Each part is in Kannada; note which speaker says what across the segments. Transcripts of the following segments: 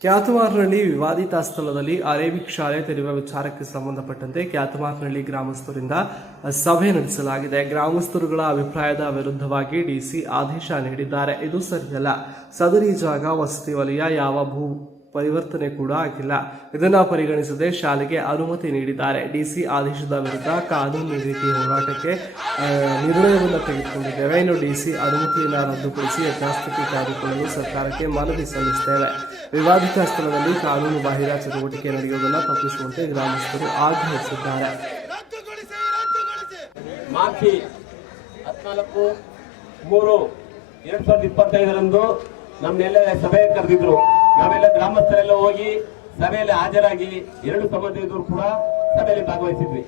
Speaker 1: ಕ್ಯಾತಮಾರ್ನಹಳ್ಳಿ ವಿವಾದಿತ ಸ್ಥಳದಲ್ಲಿ ಅರೇಬಿಕ್ ಶಾಲೆ ತೆರೆಯುವ ವಿಚಾರಕ್ಕೆ ಸಂಬಂಧಪಟ್ಟಂತೆ ಕ್ಯಾತಮಾರ್ನಹಳ್ಳಿ ಗ್ರಾಮಸ್ಥರಿಂದ ಸಭೆ ನಡೆಸಲಾಗಿದೆ. ಗ್ರಾಮಸ್ಥರುಗಳ ಅಭಿಪ್ರಾಯದ ವಿರುದ್ಧವಾಗಿ ಡಿಸಿ ಆದೇಶ ನೀಡಿದ್ದಾರೆ. ಇದು ಸರಿಯಲ್ಲ. ಸದರಿ ಜಾಗ, ವಸತಿ ವಲಯ, ಯಾವ ಭೂ ಪರಿವರ್ತನೆ ಕೂಡ ಆಗಿಲ್ಲ. ಇದನ್ನು ಪರಿಗಣಿಸದೆ ಶಾಲೆಗೆ ಅನುಮತಿ ನೀಡಿದ್ದಾರೆ. ಡಿಸಿ ಆದೇಶದ ವಿರುದ್ಧ ಕಾನೂನು ರೀತಿ ಹೋರಾಟಕ್ಕೆ ನಿರ್ಣಯವನ್ನು ತೆಗೆದುಕೊಂಡಿದ್ದೇವೆ. ಇನ್ನು ಡಿಸಿ ಅನುಮತಿಯನ್ನು ರದ್ದುಪಡಿಸಿ ಯಥಾಸ್ಥಿತಿ ಕಾಯ್ದುಕೊಳ್ಳಲು ಸರ್ಕಾರಕ್ಕೆ ಮನವಿ ಸಲ್ಲಿಸುತ್ತೇವೆ. ವಿವಾದಿತ ಸ್ಥಳದಲ್ಲಿ ಕಾನೂನು ಬಾಹಿರ ಚಟುವಟಿಕೆ ನಡೆಯುವುದನ್ನು ತಪ್ಪಿಸುವಂತೆ ಗ್ರಾಮಸ್ಥರು ಆಗ್ರಹಿಸಿದ್ದಾರೆ.
Speaker 2: ಮೂರು ಎರಡ್ ಸಾವಿರದ ಇಪ್ಪತ್ತೈದರಂದು ನಮ್ಮನ್ನೆಲ್ಲ ಸಭೆ ಕರೆದಿದ್ರು. ನಾವೆಲ್ಲ ಗ್ರಾಮಸ್ಥರೆಲ್ಲ ಹೋಗಿ ಸಭೆಯಲ್ಲಿ ಹಾಜರಾಗಿ ಎರಡು ಸಂಬಂಧಿಕರು ಕೂಡ ಸಭೆಯಲ್ಲಿ ಭಾಗವಹಿಸಿದ್ವಿ.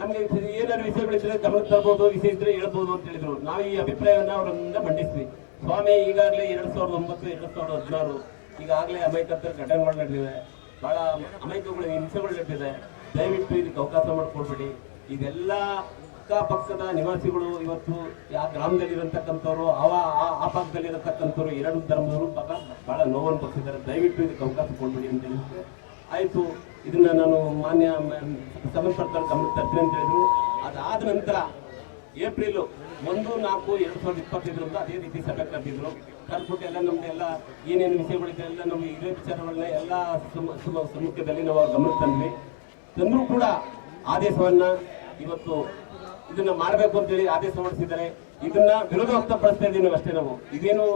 Speaker 2: ನಮಗೆ ಏನಾದ್ರು ವಿಷಯಗಳಿದ್ರೆ ಗಮನ ತರಬಹುದು ವಿಷಯ ಇದ್ರೆ ಹೇಳ್ಬಹುದು ಅಂತ ಹೇಳಿದ್ರು. ನಾವು ಈ ಅಭಿಪ್ರಾಯವನ್ನು ಅವರನ್ನ ಮಂಡಿಸಿದ್ವಿ. ಸ್ವಾಮಿ, ಈಗಾಗಲೇ ಎರಡ್ ಸಾವಿರದ ಒಂಬತ್ತು, ಎರಡ್ ಸಾವಿರದ ಹದಿನಾರು ಈಗಾಗಲೇ ಅಮೈಕತ್ತರ ಘಟನೆಗಳು ನಡೆದಿವೆ. ಬಹಳ ಅಮೈಕಗಳು ಹಿಂಸೆಗಳು ನಡೆದಿದೆ. ದಯವಿಟ್ಟು ಇದಕ್ಕೆ ಅವಕಾಶ ಮಾಡಿಕೊಡ್ಬೇಡಿ ಇದೆಲ್ಲ ಅಕ್ಕಪಕ್ಕದ ನಿವಾಸಿಗಳು ಇವತ್ತು ಆ ಗ್ರಾಮದಲ್ಲಿ ಇರತಕ್ಕಂಥವ್ರು ಅವ ಆ- ಭಾಗದಲ್ಲಿರತಕ್ಕಂಥವ್ರು ಎರಡು ಧರ್ಮದವರು ಪಾಪ ಬಹಳ ನೋವನ್ನು ಬರ್ತಿದ್ದಾರೆ ದಯವಿಟ್ಟು ಇದಕ್ಕೆ ಅವಕಾಶ ಕೊಡ್ಬಿಡಿ ಅಂತ ಹೇಳಿದ್ರೆ. ಆಯಿತು, ಇದನ್ನ ನಾನು ಮಾನ್ಯ ಸಮಸ್ಯೆ ಗಮನ ತರ್ತೀನಿ ಅಂತ ಹೇಳಿದ್ರು. ಅದಾದ ನಂತರ ಏಪ್ರಿಲ್ ಒಂದು, ನಾಲ್ಕು, ಎರಡು ಸಾವಿರದ ಇಪ್ಪತ್ತೈದರಿಂದ ಅದೇ ರೀತಿ ಸಭೆ ಕರೆದಿದ್ರು. ಕರೆದ್ಬಿಟ್ಟು ಎಲ್ಲ ನಮ್ದೆಲ್ಲ ಏನೇನು ವಿಷಯಗಳಿದೆ ಎಲ್ಲ ನಮ್ಮ ಇದೇ ವಿಚಾರಗಳನ್ನ ಎಲ್ಲ ಸಮ- ಸಮ- ಸಮ್ಮುಖದಲ್ಲಿ ನಾವು ಗಮನ ತಂದ್ವಿ. ತಂದ್ರೂ ಕೂಡ ಆದೇಶವನ್ನ ಇವತ್ತು ಇದನ್ನ ಮಾಡಬೇಕು ಅಂತೇಳಿ ಆದೇಶ ಹೊರಡಿಸಿದ್ದಾರೆ. ಇದನ್ನ ವಿರೋಧ ವ್ಯಕ್ತಪಡಿಸ್ತಾ ಇದ್ದೀವಿ ಅಷ್ಟೇ ನಾವು. ಇದೇನು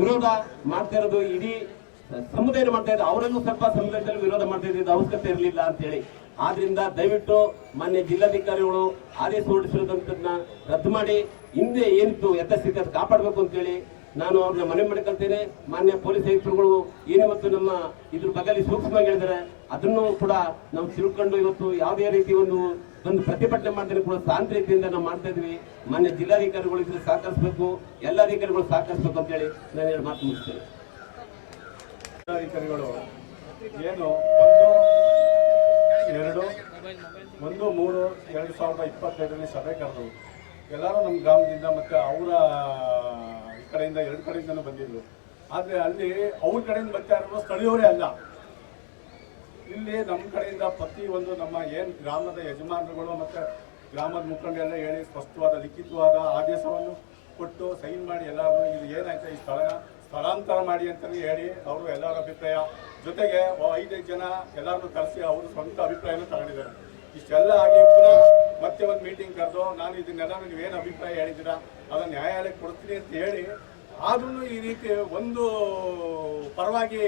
Speaker 2: ವಿರೋಧ ಮಾಡ್ತಾ ಇರೋದು ಇಡೀ ಸಮುದಾಯ ಮಾಡ್ತಾ ಇದ್ದಾರೆ ಅವರಲ್ಲೂ ಸ್ವಲ್ಪ ಸಮುದಾಯದಲ್ಲಿ ವಿರೋಧ ಮಾಡ್ತಾ ಇದ್ದಿದ್ದು ಅವಶ್ಯಕತೆ ಇರಲಿಲ್ಲ ಅಂತ ಹೇಳಿ ಆದ್ರಿಂದ ದಯವಿಟ್ಟು ಮಾನ್ಯ ಜಿಲ್ಲಾಧಿಕಾರಿಗಳು ಆದೇಶ ಹೊರಡಿಸಿರೋದಂತದನ್ನ ರದ್ದು ಮಾಡಿ, ಹಿಂದೆ ಏನಿತ್ತು ಯಥಸ್ಥಿತಿ ಅದು ಕಾಪಾಡಬೇಕು ಅಂತೇಳಿ ನಾನು ಅವ್ರನ್ನ ಮನೆ ಮಾಡ್ಕೊಳ್ತೇನೆ ಮಾನ್ಯ ಪೊಲೀಸ್ ಆಯುಕ್ತರುಗಳು ಮತ್ತು ನಮ್ಮ ಇದ್ರ ಬಗ್ಗೆ ಸೂಕ್ಷ್ಮವಾಗಿ ಹೇಳಿದ್ದಾರೆ. ಅದನ್ನು ಕೂಡ ನಾವು ತಿಳ್ಕೊಂಡು ಇವತ್ತು ಯಾವುದೇ ರೀತಿ ಒಂದು ಒಂದು ಪ್ರತಿಭಟನೆ ಮಾಡಿದ್ರೆ ಕೂಡ ಶಾಂತ ನಾವು ಮಾಡ್ತಾ ಇದ್ವಿ ಮಾನ್ಯ ಜಿಲ್ಲಾಧಿಕಾರಿಗಳು ಇದ್ರೆ ಸಹಕರಿಸಬೇಕು. ಎಲ್ಲ ಅಧಿಕಾರಿಗಳು ಸಹಕರಿಸಬೇಕು ಅಂತ ಹೇಳಿ ನಾನು ಎರಡು ಮಾತು ಮುಗಿಸ್ತೇನೆ.
Speaker 3: ಜಿಲ್ಲಾಧಿಕಾರಿಗಳು ಏನು ಒಂದು, ಎರಡು, ಒಂದು, ಮೂರು, ಎರಡು ಸಾವಿರದ ಇಪ್ಪತ್ತೈದರಲ್ಲಿ ಸಭೆ ಕರೆದು ಎಲ್ಲರೂ ನಮ್ಮ ಗ್ರಾಮದಿಂದ ಮತ್ತು ಅವರ ಕಡೆಯಿಂದ ಎರಡು ಕಡೆಯಿಂದನೂ ಬಂದಿದ್ರು. ಆದರೆ ಅಲ್ಲಿ ಅವ್ರ ಕಡೆಯಿಂದ ಬರ್ತಾ ಇರೋದು ಸ್ಥಳೀಯವರೇ ಅಲ್ಲ. ಇಲ್ಲಿ ನಮ್ಮ ಕಡೆಯಿಂದ ಪ್ರತಿ ಒಂದು ನಮ್ಮ ಏನು ಗ್ರಾಮದ ಯಜಮಾನರುಗಳು ಮತ್ತು ಗ್ರಾಮದ ಮುಖಂಡರೆಲ್ಲ ಹೇಳಿ ಸ್ಪಷ್ಟವಾದ, ಲಿಖಿತವಾದ ಆದೇಶವನ್ನು ಕೊಟ್ಟು ಸೈನ್ ಮಾಡಿ ಎಲ್ಲರೂ ಇದು ಏನಾಯ್ತು ಈ ಸ್ಥಳ, ಸ್ಥಳಾಂತರ ಮಾಡಿ ಅಂತಲೇ ಹೇಳಿ ಅವರು ಎಲ್ಲರ ಅಭಿಪ್ರಾಯ. ಜೊತೆಗೆ ಐದೈದು ಜನ ಎಲ್ಲರನ್ನು ಕರೆಸಿ ಅವರು ಸ್ವಂತ ಅಭಿಪ್ರಾಯನೂ ತಗೊಂಡಿದ್ದಾರೆ. ಇಷ್ಟೆಲ್ಲ ಆಗಿ ಪುನಃ ಮತ್ತೆ ಒಂದು ಮೀಟಿಂಗ್ ಕರೆದು, ನಾನು ಇದನ್ನೆಲ್ಲ ನೀವೇನು ಅಭಿಪ್ರಾಯ ಹೇಳಿದ್ದೀರಾ, ಅದನ್ನು ನ್ಯಾಯಾಲಯಕ್ಕೆ ಕೊಡ್ತೀನಿ ಅಂತ ಹೇಳಿ ಆದ್ರೂ ಈ ರೀತಿ ಒಂದು ಪರವಾಗಿ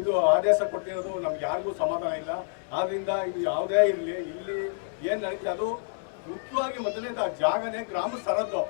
Speaker 3: ಇದು ಆದೇಶ ಕೊಟ್ಟಿರೋದು ನಮ್ಗೆ ಯಾರಿಗೂ ಸಮಾಧಾನ ಇಲ್ಲ. ಆದ್ರಿಂದ ಇದು ಯಾವುದೇ ಇರಲಿ, ಇಲ್ಲಿ ಏನು ನಡೀತದೆ, ಅದು ಮುಖ್ಯವಾಗಿ ಮೊದಲನೇದು ಜಾಗನೇ ಗ್ರಾಮ ಸರದ್ದು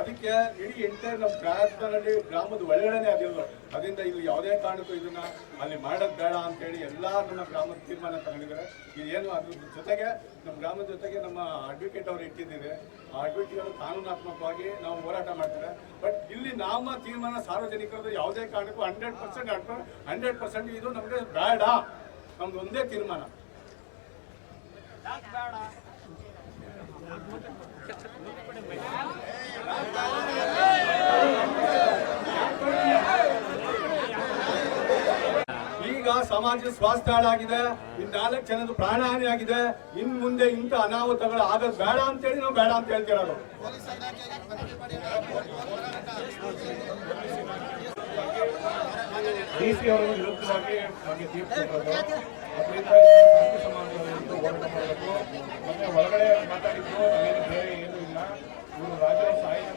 Speaker 3: ಅದಕ್ಕೆ ಇಡೀ ಎಂಟೈರ್ ನಮ್ಮ ಗ್ರಾಮದಲ್ಲಿ, ಗ್ರಾಮದ ಒಳಗಡೆನೆ ಅದಿಲ್ಲ ಅದರಿಂದ ಇಲ್ಲಿ ಯಾವುದೇ ಕಾರಣಕ್ಕೂ ಇದನ್ನ ಅಲ್ಲಿ ಮಾಡೋದು ಬೇಡ ಅಂತೇಳಿ ಎಲ್ಲ ನಮ್ಮ ಗ್ರಾಮದ ತೀರ್ಮಾನ ತಗೊಂಡಿದ್ದಾರೆ. ಇದೇನು ಅದ್ರ ಜೊತೆಗೆ ನಮ್ಮ ಗ್ರಾಮದ ಜೊತೆಗೆ ನಮ್ಮ ಅಡ್ವೊಕೇಟ್ ಅವರು ಇಟ್ಟಿದ್ದೀವಿ ಆ ಅಡ್ವೊಕೇಟ್ ಕಾನೂನಾತ್ಮಕವಾಗಿ ನಾವು ಹೋರಾಟ ಮಾಡ್ತಾರೆ. ಬಟ್ ಇಲ್ಲಿ ನಮ್ಮ ತೀರ್ಮಾನ ಸಾರ್ವಜನಿಕರದ್ದು ಯಾವುದೇ ಕಾರಣಕ್ಕೂ ಹಂಡ್ರೆಡ್ ಪರ್ಸೆಂಟ್ ಹಂಡ್ರೆಡ್ ಪರ್ಸೆಂಟ್ ಇದು ನಮಗೆ ಬೇಡ. ನಮ್ದು ಒಂದೇ ತೀರ್ಮಾನ. ಈಗ ಸಮಾಜ ಸ್ವಾಸ್ಥ್ಯ ಹಾಳಾಗಿದೆ ಇನ್ ನಾಲ್ಕು ಜನದ ಪ್ರಾಣಹಾನಿ ಆಗಿದೆ ಇನ್ ಮುಂದೆ ಇಂಥ ಅನಾಹುತಗಳು ಆಗೋದು ಬೇಡ ಅಂತೇಳಿ ನಾವು ಬೇಡ ಅಂತ ಹೇಳ್ತಿರೋದು ಡಿ ಸಿ ಅವರ ವಿರುದ್ಧವಾಗಿ ನಮಗೆ ಏನು ಬೇರೆ ಏನು ಇಲ್ಲ. ಇವರು ರಾಜ್ಯ ಸಾಯಿನ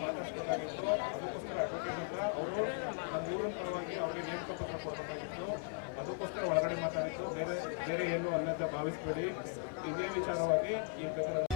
Speaker 3: ಭಾವಿಸ್ಬೇಡಿ ಇದೇ ವಿಚಾರವಾಗಿ ಈ ಬೇಕಾದ್ರೆ